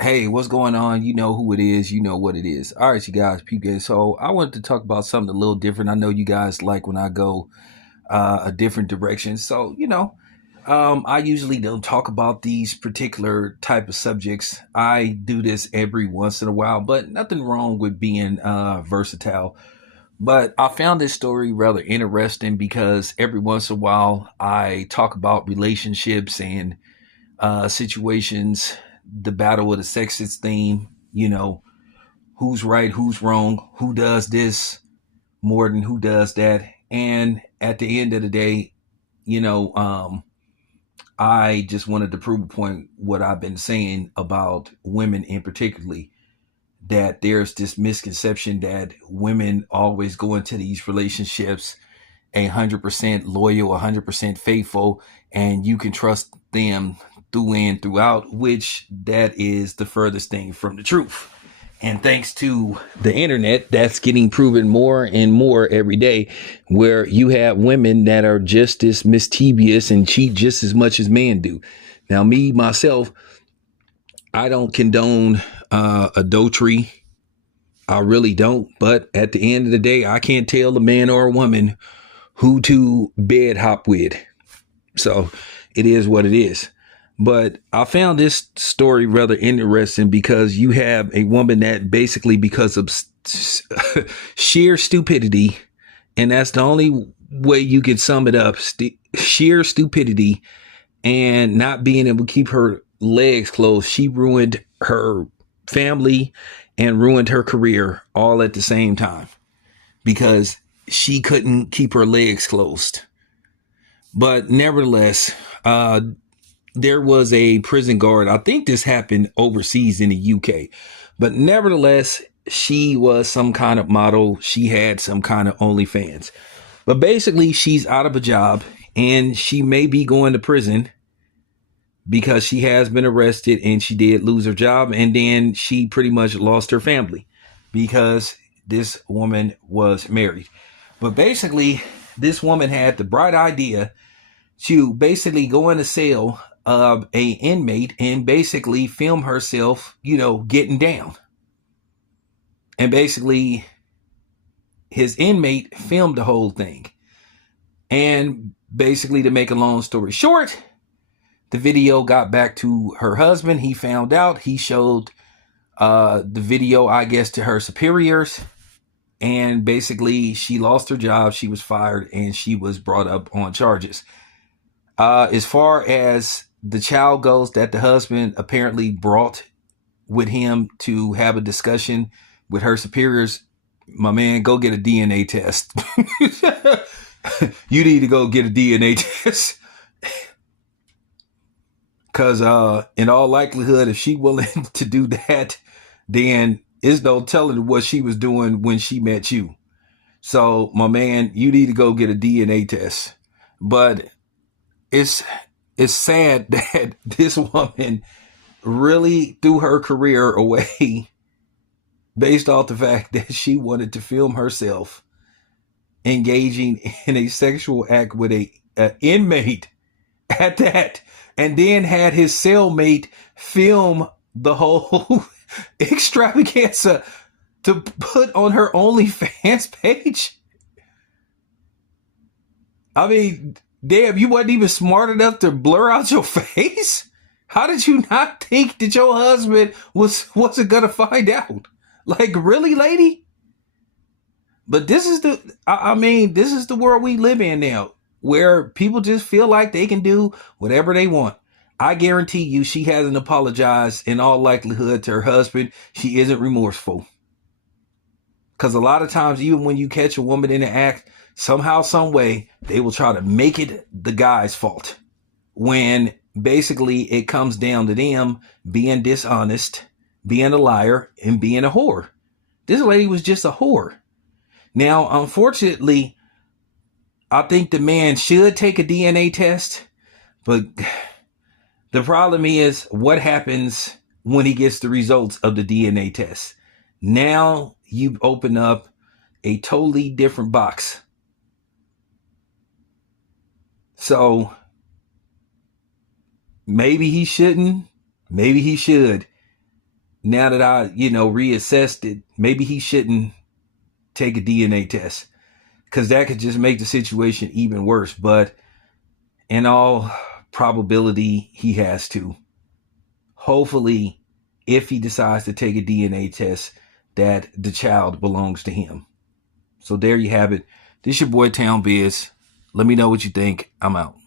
Hey, what's going on? You know who it is. You know what it is. All right, you guys, peep game. So I wanted to talk about something a little different. I know you guys like when I go a different direction. So, I usually don't talk about these particular type of subjects. I do this every once in a while, but nothing wrong with being versatile. But I found this story rather interesting because every once in a while I talk about relationships and situations, the battle of the sexist theme, who's right, who's wrong, who does this more than who does that. And at the end of the day, you know, um, I just wanted to prove a point what I've been saying about women in particularly, that there's this misconception that women always go into these relationships 100% loyal, 100% faithful, and you can trust them through and throughout, which that is the furthest thing from the truth. And thanks to the internet, that's getting proven more and more every day, where you have women that are just as mischievous and cheat just as much as men do. Now, me, myself, I don't condone adultery. I really don't. But at the end of the day, I can't tell a man or a woman who to bed hop with. So it is what it is. But I found this story rather interesting because you have a woman that basically, because of sheer stupidity, and that's the only way you can sum it up, sheer stupidity and not being able to keep her legs closed, she ruined her family and ruined her career all at the same time because she couldn't keep her legs closed. But nevertheless, there was a prison guard. I think this happened overseas in the UK. But nevertheless, she was some kind of model. She had some kind of OnlyFans. But basically, she's out of a job and she may be going to prison because she has been arrested and she did lose her job. And then she pretty much lost her family because this woman was married. But basically, this woman had the bright idea to basically go in a cell of a inmate and basically film herself, getting down. And basically, his inmate filmed the whole thing. And basically, to make a long story short, the video got back to her husband. He found out. He showed the video, I guess, to her superiors. And basically, she lost her job. She was fired and she was brought up on charges. As far as the child goes, that the husband apparently brought with him to have a discussion with her superiors, my man, go get a DNA test. You need to go get a DNA test. Because in all likelihood, if she willing to do that, then it's no telling what she was doing when she met you. So, my man, you need to go get a DNA test. But it's sad that this woman really threw her career away based off the fact that she wanted to film herself engaging in a sexual act with a inmate at that, and then had his cellmate film the whole extravaganza to put on her OnlyFans page. I mean, damn, you wasn't even smart enough to blur out your face? How did you not think that your husband wasn't gonna find out? Like, really, lady? But this is this is the world we live in now, where people just feel like they can do whatever they want. I guarantee you she hasn't apologized in all likelihood to her husband. She isn't remorseful. Because a lot of times, even when you catch a woman in the act, somehow, some way, they will try to make it the guy's fault. When basically it comes down to them being dishonest, being a liar, and being a whore. This lady was just a whore. Now, unfortunately, I think the man should take a DNA test, but the problem is what happens when he gets the results of the DNA test. Now you've opened up a totally different box. So maybe he shouldn't, maybe he should. now that I, reassessed it, maybe he shouldn't take a DNA test because that could just make the situation even worse. But in all probability, he has to. Hopefully, if he decides to take a DNA test, that the child belongs to him. So there you have it. This your boy Town Biz. Let me know what you think. I'm out.